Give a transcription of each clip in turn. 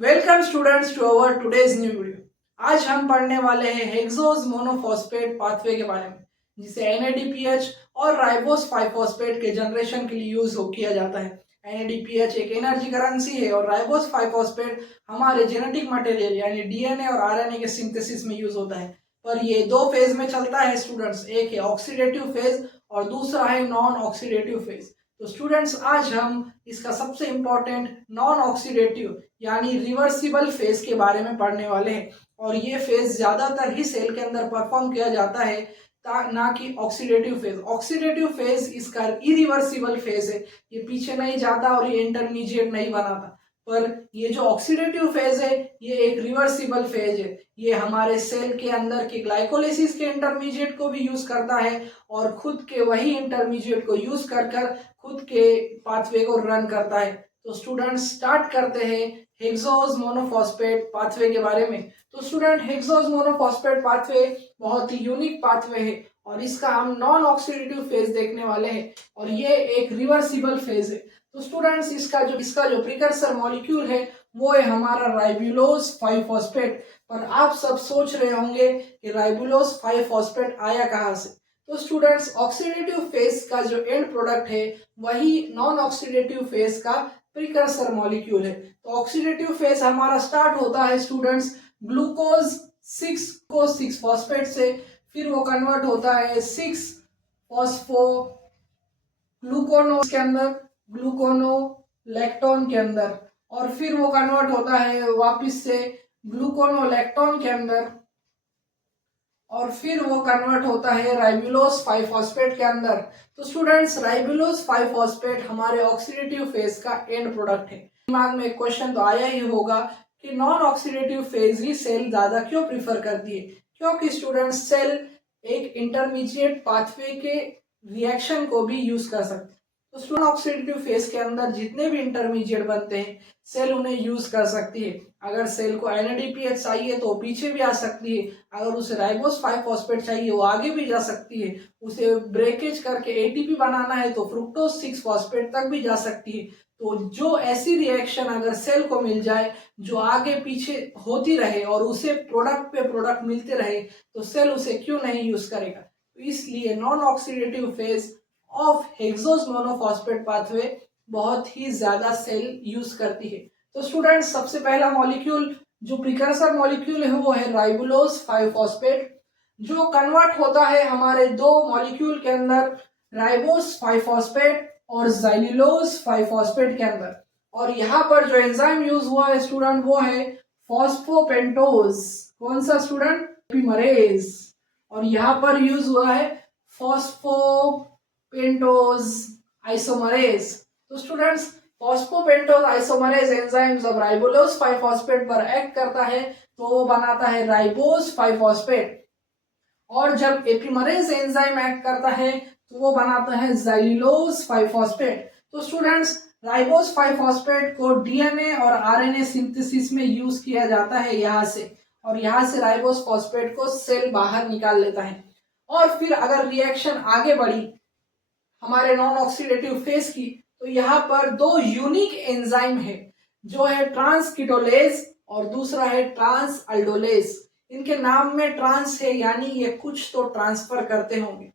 Welcome students to our today's new video. आज हम पढ़ने वाले हैं हेक्सोज मोनोफॉस्फेट पाथवे के बारे में, जिसे NADPH और राइबोस 5-फॉस्फेट के जनरेशन के लिए यूज किया जाता है। NADPH एक एनर्जी करेंसी है और राइबोस 5-फॉस्फेट हमारे जेनेटिक मटेरियल यानी DNA और RNA के सिंथेसिस में यूज होता है। पर ये दो फेज में चलता है स्टूडेंट्स, एक है ऑक्सीडेटिव फेज और दूसरा है नॉन ऑक्सीडेटिव फेज। तो स्टूडेंट्स आज हम इसका सबसे इंपॉर्टेंट नॉन ऑक्सीडेटिव यानी रिवर्सिबल फेज के बारे में पढ़ने वाले हैं। और ये फेज ज्यादातर ही सेल के अंदर परफॉर्म किया जाता है, ना कि ऑक्सीडेटिव फेज। ऑक्सीडेटिव फेज इसका इरिवर्सिबल फेज है, ये पीछे नहीं जाता और ये इंटरमीडिएट नहीं बनाता। पर ये जो ऑक्सीडेटिव फेज है ये एक रिवर्सिबल फेज है। ये हमारे सेल के अंदर के ग्लाइकोलिसिस के इंटरमीडिएट को भी यूज करता है और खुद के वही इंटरमीडिएट को यूज कर खुद के पाथवे को रन करता है। तो स्टूडेंट्स स्टार्ट करते हैं हेक्सोज मोनोफॉस्फेट पाथवे के बारे में। तो स्टूडेंट हेक्सोज मोनोफॉस्फेट पाथवे बहुत ही यूनिक पाथवे है और इसका हम नॉन ऑक्सीडेटिव फेज देखने वाले हैं और ये एक रिवर्सिबल फेज है। तो स्टूडेंट्स इसका जो प्रिकर्सर मॉलिक्यूल है वो है हमारा राइबुलोज 5-फॉस्फेट। पर आप सब सोच रहे होंगे कि राइबुलोज 5-फॉस्फेट आया कहाँ से। तो स्टूडेंट्स ऑक्सीडेटिव फेज का जो एंड प्रोडक्ट है वही नॉन ऑक्सीडेटिव फेज का प्रिकर्सर मॉलिक्यूल है। तो ऑक्सीडेटिव फेज हमारा स्टार्ट होता है स्टूडेंट्स ग्लूकोज 6 फॉस्फेट से, फिर वो कन्वर्ट होता है 6 फॉस्फो ग्लूकोनो के अंदर, ग्लूकोनो लैक्टोन के अंदर, और फिर वो कन्वर्ट होता है वापस से ग्लूकोनो लैक्टोन के अंदर, और फिर वो कन्वर्ट होता है राइबुलोज 5-फॉस्फेट के अंदर। तो स्टूडेंट्स राइबुलोज 5-फॉस्फेट हमारे ऑक्सीडेटिव फेज का एंड प्रोडक्ट है। दिमाग में एक क्वेश्चन तो आया ही होगा कि नॉन ऑक्सीडेटिव फेज ही सेल ज्यादा क्यों प्रीफर करती है। क्योंकि स्टूडेंट्स सेल एक इंटरमीडिएट पाथवे के रिएक्शन को भी यूज कर सकते हैं। तो स्टूडेंट ऑक्सीडेटिव फेज के अंदर जितने भी इंटरमीडिएट बनते हैं सेल उन्हें यूज कर सकती है। अगर सेल को NADPH चाहिए तो पीछे भी आ सकती है, अगर उसे राइबोस 5-फॉस्फेट चाहिए वो आगे भी जा सकती है, उसे ब्रेकेज करके ATP बनाना है तो फ्रुक्टोज 6-फॉस्फेट तक भी जा सकती है। तो जो ऐसी रिएक्शन अगर सेल को मिल जाए जो आगे पीछे होती रहे और उसे प्रोडक्ट पे प्रोडक्ट मिलते रहे तो सेल उसे क्यों नहीं यूज करेगा। तो इसलिए non oxidative phase of hexose monophosphate pathway बहुत ही ज्यादा सेल यूज करती है। तो स्टूडेंट्स सबसे पहला मॉलिक्यूल जो प्रिकर्सर मॉलिक्यूल है वो है राइबुलोज 5-फॉस्फेट, जो कन्वर्ट होता है हमारे दो मॉलिक्यूल के अंदर, राइबोस 5-फॉस्फेट और ज़ाइलुलोज 5-फॉस्फेट के अंदर। और यहाँ पर जो एंजाइम यूज हुआ है स्टूडेंट वो है फॉस्फोपेंटोज। कौन सा स्टूडेंट? एपिमरेज। और यहाँ पर यूज हुआ है फॉस्फोपेंटोज आइसोमरेज। तो स्टूडेंट्स फॉस्फोपेंटोज आइसोमरेज एंजाइम जब राइबुलोज 5-फॉस्फेट पर एक्ट करता है तो वो बनाता है राइबोस 5-फॉस्फेट, और जब एपिमरेज एंजाइम एक्ट करता है तो वो बनाता है ज़ाइलुलोज 5-फॉस्फेट। तो स्टूडेंट्स राइबोस 5-फॉस्फेट को DNA और RNA सिंथेसिस में यूज किया जाता है यहाँ से, और यहाँ से राइबोस फॉस्फेट को सेल बाहर निकाल लेता है। और फिर अगर रिएक्शन आगे बढ़ी हमारे नॉन ऑक्सीडेटिव फेज की तो यहाँ पर दो यूनिक एंजाइम है, जो है ट्रांसकीटोलेज और दूसरा है ट्रांस अल्डोलेज। इनके नाम में ट्रांस है यानी ये कुछ तो ट्रांसफर करते होंगे।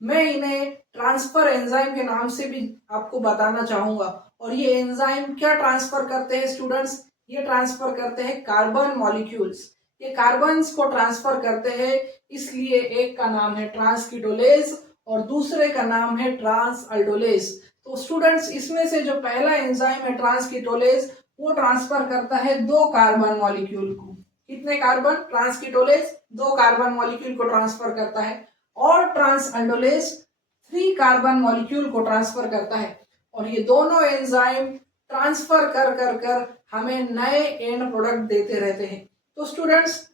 मैं इन्हें ट्रांसफर एंजाइम के नाम से भी आपको बताना चाहूंगा। और ये एंजाइम क्या ट्रांसफर करते हैं स्टूडेंट्स? ये ट्रांसफर करते हैं कार्बन मॉलिक्यूल्स। ये कार्बन्स को ट्रांसफर करते हैं, इसलिए एक का नाम है ट्रांसकीटोलेज और दूसरे का नाम है ट्रांस अल्डोलेज। तो स्टूडेंट्स इसमें से जो पहला एंजाइम है ट्रांसकीटोलेज वो ट्रांसफर करता है दो कार्बन मॉलिक्यूल को। कितने कार्बन? ट्रांसकीटोलेज दो कार्बन मॉलिक्यूल को ट्रांसफर करता है और ट्रांस अल्डोलेज 3 कार्बन मॉलिक्यूल को ट्रांसफर करता है। और ये दोनों एंजाइम ट्रांसफर कर कर कर हमें नए एंड प्रोडक्ट देते रहते हैं। तो स्टूडेंट्स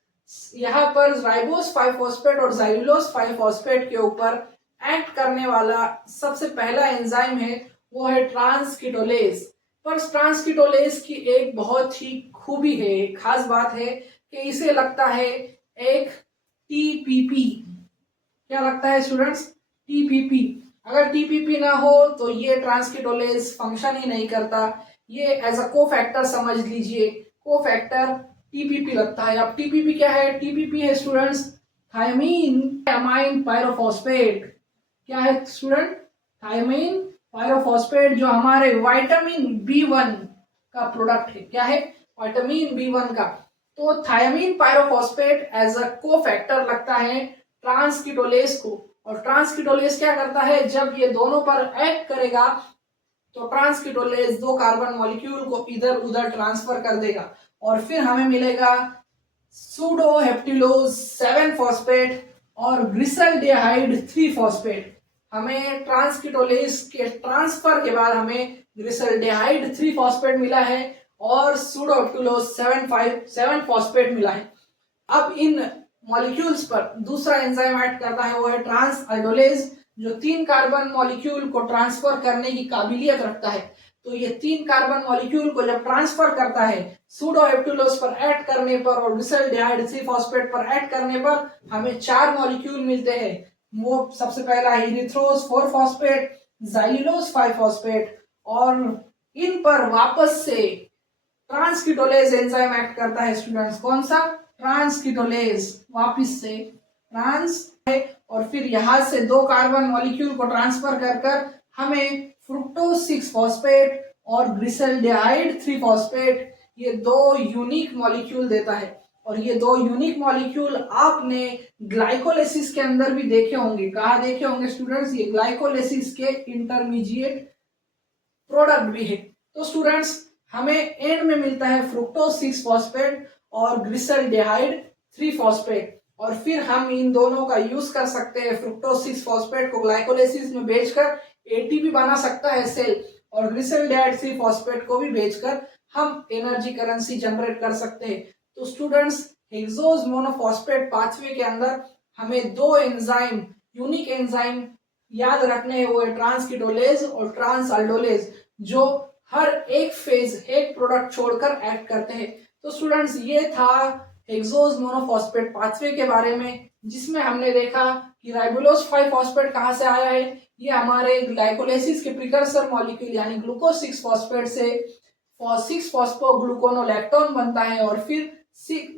यहाँ पर राइबोस 5-फॉस्फेट और ज़ाइलुलोज 5-फॉस्फेट के ऊपर एक्ट करने वाला सबसे पहला एंजाइम है वो है ट्रांसकीटोलेज। पर ट्रांसकीटोलेज की एक बहुत ही खूबी है, एक खास बात है कि इसे लगता है एक TPP। क्या लगता है स्टूडेंट्स? TPP। अगर TPP ना हो तो ये ट्रांसकीटोलेज फंक्शन ही नहीं करता। ये एज अ को फैक्टर समझ लीजिए। कोफैक्टर टीपीपी लगता है। अब टीपीपी क्या है? टीपीपी है स्टूडेंट्स थायमीन अमाइन पायरोफॉस्फेट। क्या है स्टूडेंट? थायमीन पायरोफॉस्फेट, जो हमारे विटामिन B1 का प्रोडक्ट है। क्या है? विटामिन B1 का। तो thiamine pyrophosphate as a cofactor लगता है ट्रांसकीटोलेज को। और ट्रांसकीटोलेज क्या करता है? जब ये दोनों पर एक्ट करेगा तो ट्रांसकीटोलेज दो कार्बन मॉलिक्यूल को इधर उधर ट्रांसफर कर देगा और फिर हमें मिलेगा सूडोहेप्टिलोज 7 फॉस्फेट और ग्लिसरल्डिहाइड 3 फॉस्फेट। हमें ट्रांसकीटोलेज के ट्रांसफर के बाद हमें ग्लिसरल्डिहाइड 3 फॉस्फेट मिला है और सूडोहेप्टिलोज 7 फॉस्फेट मिला है। अब इन मॉलिक्यूल्स पर दूसरा एंजाइम ऐड करता है, वो है ट्रांसअल्डोलेज, जो 3 कार्बन मॉलिक्यूल को ट्रांसफर करने की काबिलियत रखता है। तो ये 3 कार्बन मॉलिक्यूल को जब ट्रांसफर करता है सूडोहेप्टिलोज पर ऐड करने पर और ग्लिसरल्डिहाइड 3 फॉस्फेट पर ऐड करने पर हमें 4 मॉलिक्यूल मिलते हैं। वो सबसे पहला है इरिथ्रोज 4 फॉस्फेट, ज़ाइलुलोज 5 फॉस्फेट, और इन पर वापस से ट्रांसकीटोलेज एंजाइम एक्ट करता है स्टूडेंट्स। कौन सा? ट्रांसकीटोलेज। वापस से ट्रांस है और फिर यहां से 2 कार्बन मॉलिक्यूल को ट्रांसफर कर कर हमें फ्रुक्टोज 6 फॉस्फेट और ग्लिसरल्डिहाइड 3 फॉस्फेट, ये 2 यूनिक मॉलिक्यूल देता है। और ये 2 यूनिक मॉलिक्यूल आपने ग्लाइकोलाइसिस के अंदर भी देखे होंगे। कहा देखे होंगे स्टूडेंट्स? ये ग्लाइकोलाइसिस के इंटरमीडिएट प्रोडक्ट भी है। तो स्टूडेंट्स हमें एंड में मिलता है फ्रुक्टोज 6 फॉस्फेट और ग्लिसरल्डिहाइड 3 फॉस्फेट। और फिर हम इन दोनों का यूज कर सकते हैं। फ्रुक्टोज 6 फॉस्फेट को ग्लाइकोलाइसिस में बेचकर एटीपी बना सकता है सेल, और ग्लिसरल्डिहाइड 3 फॉस्फेट को भी बेचकर हम एनर्जी करेंसी जनरेट कर सकते हैं। तो स्टूडेंट्स हेक्सोज मोनोफॉस्फेट पाथवे के अंदर हमें 2 एंजाइम, यूनिक एंजाइम याद रखने हैं, वो है ट्रांसकीटोलेज और ट्रांसअल्डोलेज, जो हर एक फेज एक प्रोडक्ट छोड़कर एक्ट करते हैं। तो स्टूडेंट्स ये था हेक्सोज मोनोफॉस्फेट पाथवे के बारे में, जिसमें हमने देखा कि राइबोलोज 5 फॉस्फेट कहाँ से आया है। ये हमारे ग्लाइकोलाइसिस के प्रिकर्सर मॉलिक्यूल यानी ग्लूकोज 6 फॉस्फेट से 6 फॉस्फोग्लूकोनोलैक्टोन बनता है और फिर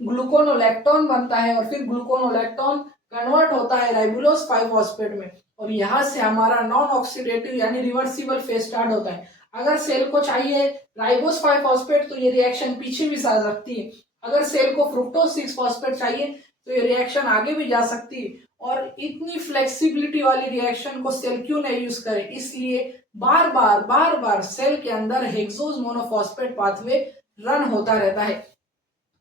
ग्लूकोनोलैक्टोन बनता है और फिर ग्लूकोनोलैक्टोन कन्वर्ट होता है राइबोलोज 5 फॉस्फेट में, और यहाँ से हमारा नॉन ऑक्सीडेटिव यानी रिवर्सिबल फेज स्टार्ट होता है। अगर सेल को चाहिए राइबोज 5 फॉस्फेट तो ये रिएक्शन पीछे भी जा सकती है। अगर सेल को फ्रुक्टोज 6 फॉस्फेट चाहिए तो ये रिएक्शन आगे भी जा सकती है। और इतनी फ्लेक्सिबिलिटी वाली रिएक्शन को सेल क्यों नहीं यूज करे, इसलिए बार बार सेल के अंदर हेक्सोज मोनोफॉस्फेट पाथवे रन होता रहता है।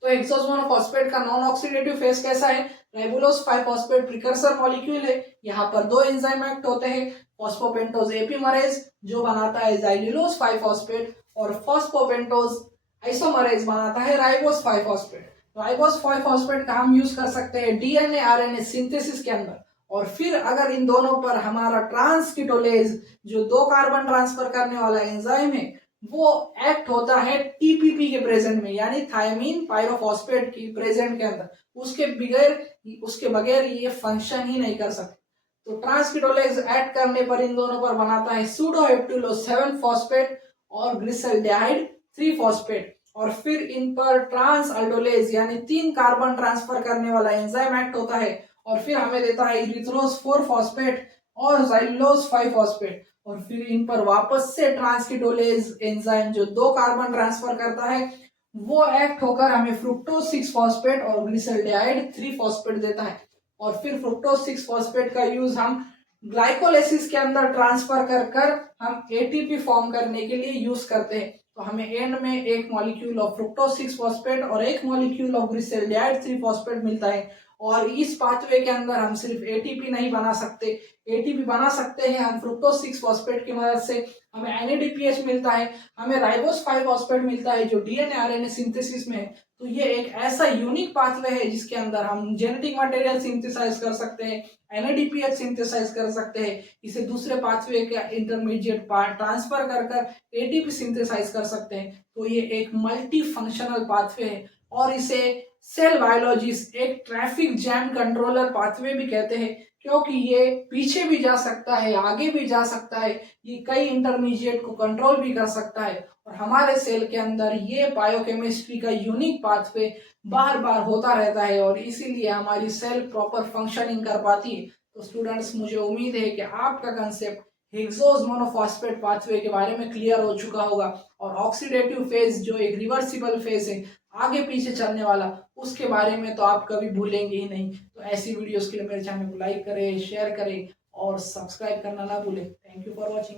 तो हेक्सोज मोनोफॉस्फेट का नॉन ऑक्सीडेटिव फेज कैसा है? राइबोलोज 5 फॉस्फेट प्रिकर्सर मॉलिक्यूल है। यहाँ पर 2 एंजाइम एक्ट होते हैं, फॉस्फोपेंटोज एपीमरेज जो बनाता है ज़ाइलुलोज 5 फॉस्फेट, और फॉस्फोपेंटोज आइसोमरेज बनाता है राइबोज 5 फॉस्फेट। राइबोज 5 फॉस्फेट का हम यूज कर सकते हैं डीएनए आरएनए सिंथेसिस के अंदर। और फिर अगर इन दोनों पर हमारा ट्रांसकीटोलेज जो 2 कार्बन ट्रांसफर करने वाला एंजाइम है वो एक्ट होता है टीपीपी के प्रेजेंट में, यानी थायमीन पायरोफॉस्फेट की प्रेजेंट के अंदर, उसके बगैर ये फंक्शन ही नहीं कर सकते। तो ट्रांसकीटोलेज ऐड करने पर इन दोनों पर बनाता है सूडोहेप्टिलोज 7 फॉस्फेट और ग्लिसरल्डिहाइड 3 फॉस्फेट। और फिर इन पर ट्रांसअल्डोलेज यानी 3 कार्बन ट्रांसफर करने वाला एंजाइम एक्ट होता है और फिर हमें देता है इरिथ्रोज 4 फॉस्फेट और ज़ाइलुलोज 5 फॉस्फेट। और फिर इन पर वापस से ट्रांसकीटोलेज एंजाइम जो 2 कार्बन ट्रांसफर करता है वो एक्ट होकर हमें फ्रुक्टोज 6 फॉस्फेट और ग्लिसरल्डिहाइड 3 फॉस्फेट देता है। और फिर फ्रुक्टोज 6 फॉस्फेट का यूज हम ग्लाइकोलाइसिस के अंदर ट्रांसफर कर हम एटीपी फॉर्म करने के लिए यूज करते हैं। तो हमें एंड में एक मॉलिक्यूल ऑफ फ्रुक्टोज 6 फॉस्फेट और एक मॉलिक्यूल ऑफ ग्लिसरल्डिहाइड 3 फॉस्फेट मिलता है। और इस पाथवे के अंदर हम सिर्फ एटीपी नहीं बना सकते, एटीपी बना सकते हैं हम फ्रुक्टोज 6 फॉस्फेट की मदद से। हमें एनएडीपीएच मिलता है, हमें राइबोज 5 फॉस्फेट मिलता है जो डीएनए आरएनए सिंथेसिस में है। तो ये एक ऐसा यूनिक पाथवे है जिसके अंदर हम जेनेटिक मटेरियल सिंथेसाइज कर सकते हैं, एनएडीपीएच सिंथेसाइज कर सकते हैं, इसे दूसरे पाथवे का इंटरमीडिएट पार्ट ट्रांसफर कर एटीपी सिंथेसाइज कर सकते हैं। तो ये एक मल्टी फंक्शनल पाथवे है और इसे सेल बायोलॉजिस्ट एक ट्रैफिक जैम कंट्रोलर पाथवे भी कहते हैं, क्योंकि ये पीछे भी जा सकता है, आगे भी जा सकता है, ये कई इंटरमीडिएट को कंट्रोल भी कर सकता है। और हमारे सेल के अंदर ये बायोकेमिस्ट्री का यूनिक पाथवे बार बार होता रहता है और इसीलिए हमारी सेल प्रॉपर फंक्शनिंग कर पाती है। तो स्टूडेंट्स, मुझे उम्मीद है कि आपका कंसेप्ट हेक्सोज मोनोफॉस्फेट पाथवे के बारे में क्लियर हो चुका होगा और ऑक्सीडेटिव फेज जो एक रिवर्सिबल फेज है, आगे पीछे चलने वाला, उसके बारे में तो आप कभी भूलेंगे ही नहीं। तो ऐसी वीडियोस के लिए मेरे चैनल को लाइक करें, शेयर करें और सब्सक्राइब करना ना भूलें। Thank you for watching.